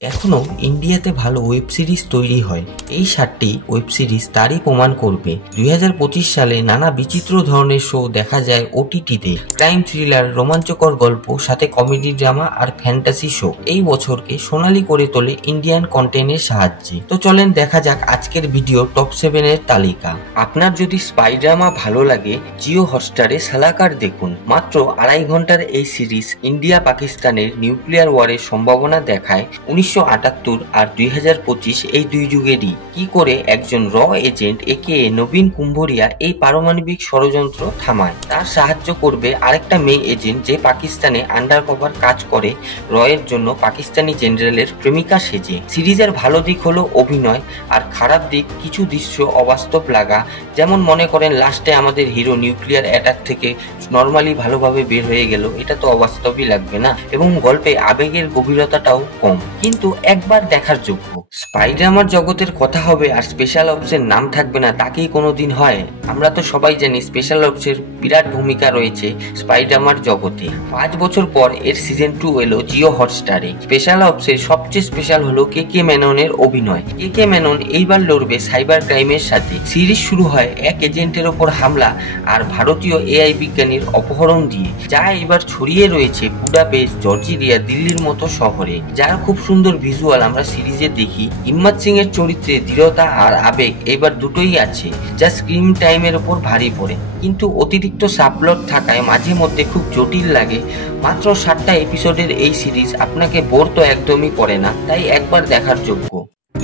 এখনো ইন্ডিয়াতে ভালো ওয়েব সিরিজ তৈরি হয়। এই 7টি ওয়েব সিরিজ তারই প্রমাণ করবে। 2025 সালে নানা বিচিত্র ধরনের শো দেখা যায় ওটিটিতে। ক্রাইম থ্রিলার, রোমাঞ্চকর গল্প, সাথে কমেডি, ড্রামা আর ফ্যান্টাসি শো এই বছরকে সোনালী করে তোলে ইন্ডিয়ান কন্টেন্টের সাহায্যে। তো চলেন দেখা যাক আজকের ভিডিও টপ 7 এর তালিকা। আপনার যদি স্পাই ড্রামা ভালো লাগে, জিও হটস্টারে সালাকার দেখুন। মাত্র 2.5 ঘন্টার এই সিরিজ ইন্ডিয়া পাকিস্তানের নিউক্লিয়ার ওয়ারের সম্ভাবনা দেখায়। 1978 আর 2025 এই দুই যুগেরই কি করে একজন র এজেন্ট একে নবীন কুম্ভরিয়া এই পারমাণবিক ষড়যন্ত্র থামায়। তার সাহায্য করবে আরেকটা মেয়ে এজেন্ট যে পাকিস্তানে আন্ডারকভার কাজ করে, র এর জন্য পাকিস্তানি জেনারেলের প্রেমিকা সেজে। সিরিজের ভালো দিক হলো অভিনয়, আর খারাপ দিক কিছু দৃশ্য অবাস্তব লাগা। যেমন মনে করেন লাস্টে আমাদের হিরো নিউক্লিয়ার অ্যাটাক থেকে নর্মালি ভালোভাবে বের হয়ে গেল, এটা তো অবাস্তবই লাগবে না। এবং গল্পে আবেগের গভীরতাটাও কম, কিন্তু একবার দেখার যোগ্য। স্পাই ড্রামার জগতের কথা হবে আর স্পেশাল অপসের নাম থাকবে না, তাকেই কোনোদিন হয়? আমরা তো সবাই জানি স্পেশাল অপসের বিরাট ভূমিকা রয়েছে স্পাই ড্রামার জগতে। 5 বছর পর এর সিজন 2 এলো জিও হটস্টারে। স্পেশাল অপসের সবচেয়ে স্পেশাল হলো কে মেননের অভিনয়। কে মেনন এইবার লড়বে সাইবার ক্রাইমের সাথে। সিরিজ শুরু হয় এক এজেন্টের ওপর হামলা আর ভারতীয় এআই বিজ্ঞানীর অপহরণ দিয়ে, যা এবার ছড়িয়ে রয়েছে বুডাপেস্ট, জর্জিয়া, দিল্লির মতো শহরে। যার খুব সুন্দর ভিজুয়াল আমরা সিরিজে দেখি। হিম্মত সিং এর চরিত্রে দৃঢ়তা আর আবেগ এবার দুটোই আছে, যা স্ক্রিন টাইমের ওপর ভারী পড়ে। কিন্তু অতিরিক্ত সাবপ্লট থাকায় মাঝে মধ্যে খুব জটিল লাগে। মাত্র 7টা এপিসোডের এই সিরিজ আপনাকে বোর তো একদমই করে না, তাই একবার দেখার যোগ্য।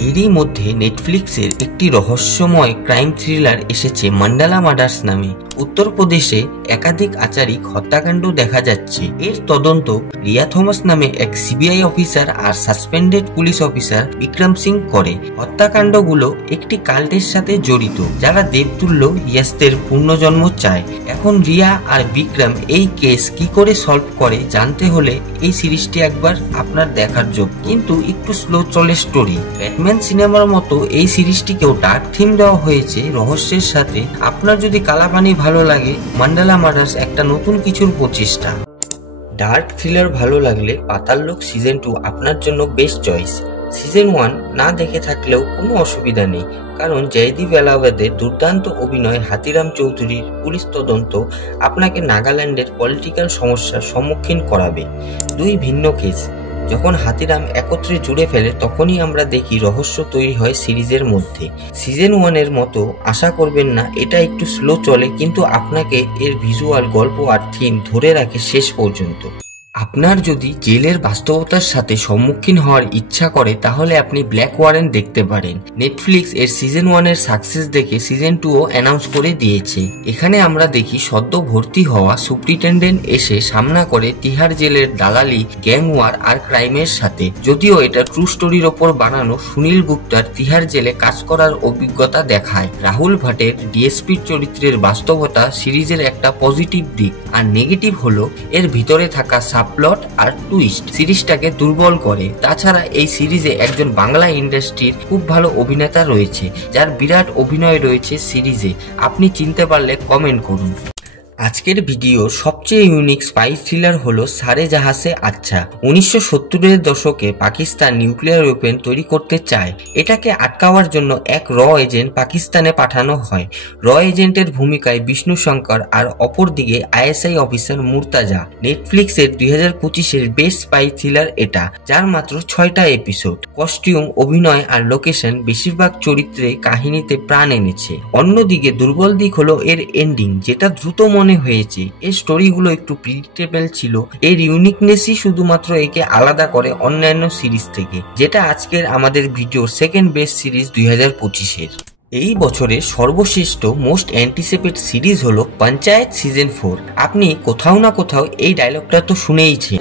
এরই মধ্যে নেটফ্লিক্সের একটি রহস্যময় ক্রাইম থ্রিলার এসেছে মান্ডালা মার্ডার্স নামে। উত্তরপ্রদেশে একাধিক আচারিক হত্যাকাণ্ড দেখা যাচ্ছে। এর তদন্ত রিয়া থমাস নামে এক সিবিআই অফিসার আর suspended police officer Vikram Singh করে। হত্যাকাণ্ডগুলো একটি কাল্টের সাথে জড়িত, যারা দেবতুল্য ইয়াসদের পুনর্জন্ম চায়। এখন রিয়া আর বিক্রম এই কেস কি করে সলভ করে জানতে হলে এই সিরিজটি একবার আপনার দেখার যোগ্য। কিন্তু একটু স্লো চলে স্টোরি। ব্যাটম্যান সিনেমার মতো এই সিরিজটিকেও ডার্ক থিম দেওয়া হয়েছে রহস্যের সাথে। আপনার যদি কালাপানি ভালো লাগে, মান্ডালা মার্ডার্স একটা নতুন কিছুর প্রচেষ্টা। ডার্ক থ্রিলার ভালো লাগলে পাতাল লোক সিজন 2 আপনার জন্য বেস্ট চয়েস। সিজন 1 না দেখে থাকলেও কোনো অসুবিধা নেই, কারণ জয়দীপ এলাহাবাদের দুর্দান্ত অভিনয়, হাতিরাম চৌধুরীর পুলিশ তদন্ত আপনাকে নাগাল্যান্ডের পলিটিক্যাল সমস্যার সম্মুখীন করাবে। দুই ভিন্ন কেস যখন হাতিরাম একত্রে জুড়ে ফেলে, তখনই আমরা দেখি রহস্য তৈরি হয় সিরিজের মধ্যে। সিজন 1 এর মতো আশা করবেন না, এটা একটু স্লো চলে, কিন্তু আপনাকে এর ভিজুয়াল, গল্প আর থিম ধরে রাখে শেষ পর্যন্ত। আপনার যদি জেলের বাস্তবতার সাথে সম্মুখীন হওয়ার ইচ্ছা করে, তাহলে আপনি ব্ল্যাক ওয়ারেন্ট দেখতে পারেন। নেটফ্লিক্স এর সিজন 1 এর সাকসেস দেখে সিজন 2ও অ্যানাউন্স করে দিয়েছে। এখানে আমরা দেখি সদ্য ভর্তি হওয়া সুপ্রিটেন্ডেন্ট এসে সামনা করে তিহার জেলের দালালি, গ্যাং ওয়ার আর ক্রাইমের সাথে। যদিও এটা ট্রু স্টোরির ওপর বানানো, সুনীল গুপ্তার তিহার জেলে কাজ করার অভিজ্ঞতা দেখায়। রাহুল ভাটের ডিএসপির চরিত্রের বাস্তবতা সিরিজের একটা পজিটিভ দিক, আর নেগেটিভ হলো এর ভিতরে থাকা প্লট আর টুইস্ট সিরিজটাকে দুর্বল করে। তাছাড়া এই সিরিজে একজন বাংলা ইন্ডাস্ট্রির খুব ভালো অভিনেতা রয়েছে, যার বিরাট অভিনয় রয়েছে সিরিজে। আপনি চিনতে পারলে কমেন্ট করুন। আজকের ভিডিওর সবচেয়ে ইউনিক স্পাই থ্রিলার হলো সারে জাহাসে আচ্ছা। 1970-এর দশকে পাকিস্তান নিউক্লিয়ার ওয়েপেন তৈরি করতে চায়। এটাকে আটকাওয়ার জন্য এক র এজেন্ট পাকিস্তানে পাঠানো হয়। র এজেন্টের ভূমিকায় বিষ্ণু শঙ্কর আর অপরদিকে আইএসআই অফিসার মুর্তাজা। নেটফ্লিক্সের 2025-এর বেস্ট স্পাই থ্রিলার এটা, যার মাত্র 6টা এপিসোড। কস্টিউম, অভিনয় আর লোকেশন বেশিরভাগ চরিত্রে কাহিনীতে প্রাণ এনেছে। অন্যদিকে দুর্বল দিক হলো এর এন্ডিং, যেটা দ্রুত মনে হয়েছে। এর স্টোরিগুলো একটু প্রেডিক্টেবল ছিল। এর ইউনিকনেসই শুধুমাত্র একে আলাদা করে অন্যান্য সিরিজ থেকে, যেটা আজকের আমাদের ভিডিওর সেকেন্ড বেস্ট সিরিজ 2025-এর। এই বছরের সর্বশ্রেষ্ঠ মোস্ট অ্যান্টিসিপেট সিরিজ হলো পঞ্চায়েত সিজন 4। আপনি কোথাও না কোথাও এই ডায়লগটা তো শুনেইছেন।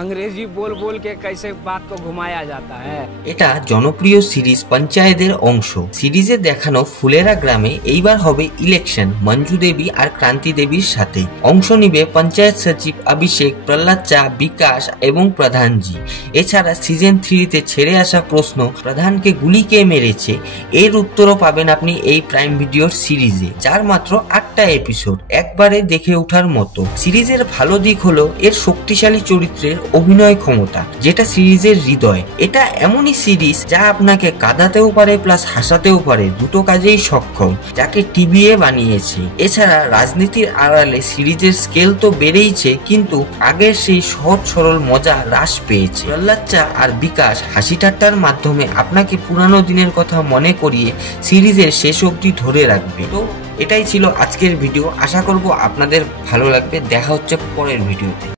अंग्रेजी बोल बोल के कैसे बात को घुमाया जाता है। এটা জনপ্রিয় সিরিজ পঞ্চায়েতের অংশ। সিরিজে দেখানো ফুলেরা গ্রামে এইবার হবে ইলেকশন মঞ্জু দেবী আর ক্রান্তি দেবীর সাথে। অংশ নিবে পঞ্চায়েত সচিব অভিষেক, প্রহ্লাদ চা, বিকাশ এবং প্রধানজি। এছাড়া সিজন 3-তে ছেড়ে আসা প্রশ্ন, প্রধানকে গুলি কে মেরেছে, এর উত্তরও পাবেন আপনি এই প্রাইম ভিডিওর সিরিজে, যার মাত্র 8টা এপিসোড। একবারে দেখে ওঠার মতো। সিরিজের ভালো দিক হলো এর শক্তিশালী চরিত্রের অভিনয় ক্ষমতা, যেটা সিরিজের হৃদয়। এটা এমনই সিরিজ যা আপনাকে কাঁদাতেও পারে প্লাস হাসাতেও পারে, দুটো কাজেই সক্ষম, যাকে টিভিএ বানিয়েছে। এছাড়া রাজনীতির আড়ালে সিরিজের স্কেল তো বেড়েইছে, কিন্তু আগের সেই সহজ সরল মজা হ্রাস পেয়েছে। প্রহ্লাদ আর বিকাশ হাসি ঠাট্টার মাধ্যমে আপনাকে পুরানো দিনের কথা মনে করিয়ে সিরিজের শেষ অবধি ধরে রাখবে। তো এটাই ছিল আজকের ভিডিও, আশা করব আপনাদের ভালো লাগবে। দেখা হচ্ছে পরের ভিডিওতে।